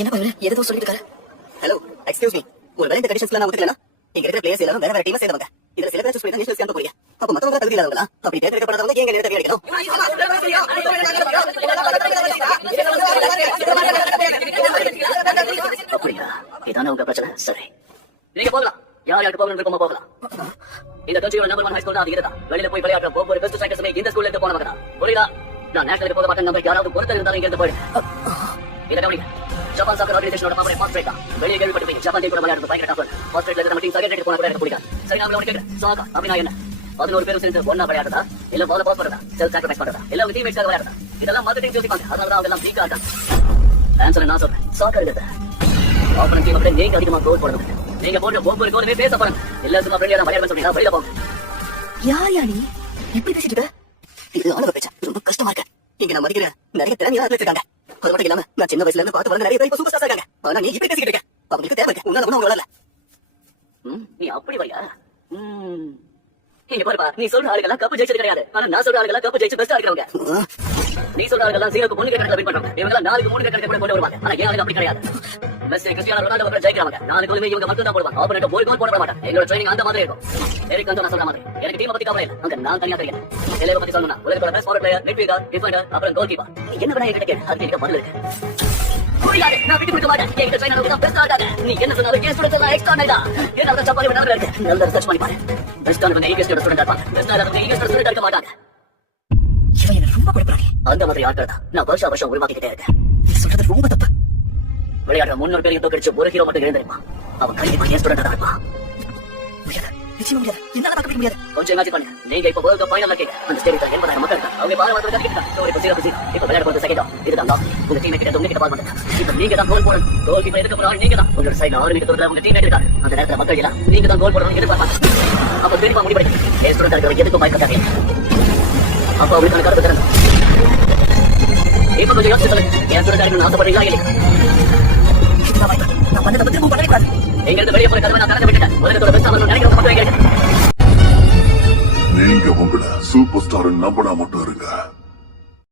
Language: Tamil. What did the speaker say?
என்ன பையன் ஏதோ சொல்லிட்டு இருக்காரு. ஹலோ எக்ஸ்கியூஸ் மீ, ஒருவேளை இந்த கண்டிஷன்ஸ்ல நான் ஒத்துக்கலனா இங்க இருக்கிற பிளேயர்ஸ் எல்லாரும் வேற வேற டீமா சேர்ந்தவங்க. இதுல சில பேர் சூஸ் பண்ணி நேஷனல் ஸ்கேம் போறீங்க. அப்ப மத்தவங்க தகுதி இல்லாதவங்களா? அப்படி தேர்ந்தெடுக்கப்படாதவங்க ஏங்க நேரத்தை அடிக்கணும்? அப்படியா? இதான உங்க பிரச்சனை. சரி, நீங்க போகலாம். யார் யாருக்கு போகணும் விருப்பமா போகலாம். இந்த கட்சியோட நம்பர் 1 ஹை ஸ்கூல் அது இதுதான். வெளியில போய் விளையாடுற ஒவ்வொரு பெஸ்ட் ஸ்ட்ரைக்கர்ஸுமே இந்த ஸ்கூல்ல இருந்து போனவங்க தான். புரியுதா? நான் நேஷனலுக்கு போக மாட்டேன். நம்ம யாராவது பொறுத்தர் இருந்தாலும் இங்க இருந்து போயிடு. இதை கவனிங்க. ஜப்பான் சாக்கர் ஆர்கனைசேஷனோட பவரை ஃபாஸ்ட் ரேட் தான். வெளியே கேள்விப்பட்டிருப்பீங்க. ஜப்பான் டீம் கூட விளையாடுறது பயங்கர டஃப். ஃபாஸ்ட் ரேட்ல நம்ம டீம் செகண்ட் ரேட் போனா கூட எனக்கு பிடிக்காது. சரி, நான் உங்களுக்கு கேக்குறேன். சாக்கா அப்படினா என்ன? 11 பேரும் சேர்ந்து ஒண்ணா விளையாடுறதா இல்ல பால் பாஸ் பண்றதா செல்ஃப் சாக்ரிஃபைஸ் பண்றதா இல்ல உங்க டீம்மேட்ஸ்காக விளையாடுறதா? இதெல்லாம் மத்த டீம் யோசிப்பாங்க. அதனால தான் அவங்க எல்லாம் வீக்கா இருக்காங்க. ஆன்சர் நான் சொல்றேன். சாக்கர் இது. ஆப்போனன்ட் டீம் அப்படியே நீங்க அதிகமா கோல் போடணும். நீங்க போடுற ஒவ்வொரு கோலுமே பேச போறாங்க. எல்லா சும்மா ஃப்ரெண்ட்லியா விளையாட சொல்றீங்க. வெளியில போங்க. யார் நீ எப்படி பேசிட்டு இருக்க? இது ஆளு பேச்சா ரொம்ப கஷ்டமா இருக்கு. இங்க நான் மதிக்கிறேன். நிறைய திறமையா இருக்காங்க. அது மட்டும் இல்லாம நான் சின்ன வயசுல இருந்து பார்த்து வளர்ந்த நிறைய பேர் இப்ப சூப்பர் ஸ்டார்ஸ் இருக்காங்க. ஆனா நீ இப்படி பேசிட்டு இருக்க. அவங்களுக்கு தேவை இருக்கு. உன்னால ஒண்ணும் அவங்க வளரல. நீ அப்படி வரியா? இங்க பாருப்பா, நீ சொல்ற ஆளுகளா கப்பு ஜெயிச்சது கிடையாது. ஆனா நான் சொல்ற ஆளுகளா கப்பு ஜெயிச்சு பெஸ்டா இருக்கிறவங்க. நீ சொல்ற ஆளுகளா 0-3 கணக்குல வின் பண்றாங்க. இவங்க 4-3 கணக்குல கூட போட்டு வருவாங்க. ஆனா ஏன் ஆளுங்க அப்படி கிடையாது? மெஸ்ஸி, கிறிஸ்டியானோ ரொனால்டோ கூட ஜெயிக்கிறாங்க. 4 கோலுமே இவங்க மட்டும் தான் போடுவாங்க. ஆப்போனன்ட் ஒரு கோல் போட மாட்டாங்க. எங்களோட ட்ரைனிங் அந்த மாதிரி இருக்கும். எரிக் கந்தோ நான் சொல்ற மாதிரி. எனக்கு டீம் பத்தி கவலை இல்ல. அங்க நான் தனியா தெரியும். எல்லைய பத்தி சொல்லணும்னா உலகத்தோட best forward player, midfielder, Defender, அப்புறம் கோல் கீப்பர். நீ என்ன வேணா என்கிட்ட கேளு. அதுக்கு எனக்கு பதில் இருக்கு. புரியாது, நான் விட்டு கொடுக்க மாட்டேன். என்கிட்ட ட்ரைனர் தான் பெஸ்ட் ஆடாங்க. நீ என்ன சொன்னாலும் கேஸ் ஸ்டூடெண்ட்ஸ் எல்லாம் எக்ஸ்ட்ரா நைடா. என்ன சப்பாலி விடாம இருக்கு. நல்லா ரிசர்ச் பண்ணி பாரு. பெஸ்ட் ஆன இங்கிலீஷ் ஸ்டூடெண்ட் இருப்பாங்க. பெஸ்ட் ஆன இங்கிலீஷ் ஸ்டூடெண்ட் இருக்க மாட்டாங்க. இவன் என்ன ரொம்ப குழப்பறானே. அந்த மாதிரி ஆட்கள் தான் நான் வருஷம் உருவாக்கிட்டே இருக்கேன். நீ சொல்றது ரொம்ப தப்பு. விளையாடுற 300 பேரையும் தோக்கடிச்சு ஒரு ஹீரோ மட்டும் எழுந்திருப்பான். அவன் கண்டிப்பா ஏன் ஸ்டூடெண்டா தான் இருப்பான். நிச்சயம் முடியாது. என்னால பார்க்க முடியாது. கொஞ்சம் இமேஜின் பண்ணுங்க. நீங்க இப்ப வேர்ல்ட் கப் ஃபைனல்ல இருக்கீங்க. அந்த ஸ்டேடியத்துல 80,000 மக்கள் இருக்காங்க. அவங்க பால் வந்து கட்டிக்கிட்டாங்க. இப்போ 0-0. இப்போ விளையாட போறது செகண்ட். இதுதான் லாஸ்ட். உங்க டீம் கிட்ட உங்க கிட்ட பால் வந்து. இப்போ நீங்க தான் கோல் போடணும். கோல் கீப்பர் எதுக்கு போறாரு? நீங்க தான். உங்க சைடுல 6 மீட்டர் தூரத்துல உங்க டீம் இருக்காங்க. அந்த நேரத்துல மக்கள் எல்லாம் நீங்க தான் கோல் போடணும் எதிர்பார்ப்பாங்க. அப்ப திரும்ப முடிவெடுங்க. ஏன் ஸ்டூடெண்ட் இருக்கிறவங்க எதுக்கும் பயப்படாதீங்க. அப்ப அவங்களுக்கான கருத்து தரணும். இப்போ கொஞ்சம் யோசிச்சு சொல்லுங்க. ஏன் ஸ்டூடெண்ட் இருக்கணும்னு ஆசைப்படுறீங்களா இல்லையா? நான் பண்ணதை பத்தி மூவ் பண்ணவே கூடாது. எங்க இருந்து வெளியே போற கதவை நான் திறந்து விட்டுட்டேன். உலகத்தோட பெஸ்ட் ஆகணும்னு நினைக்கிறவங்க மட்டும் வைக்கிறேன். நீங்க உங்களை சூப்பர் ஸ்டார் நம்பினா மட்டும்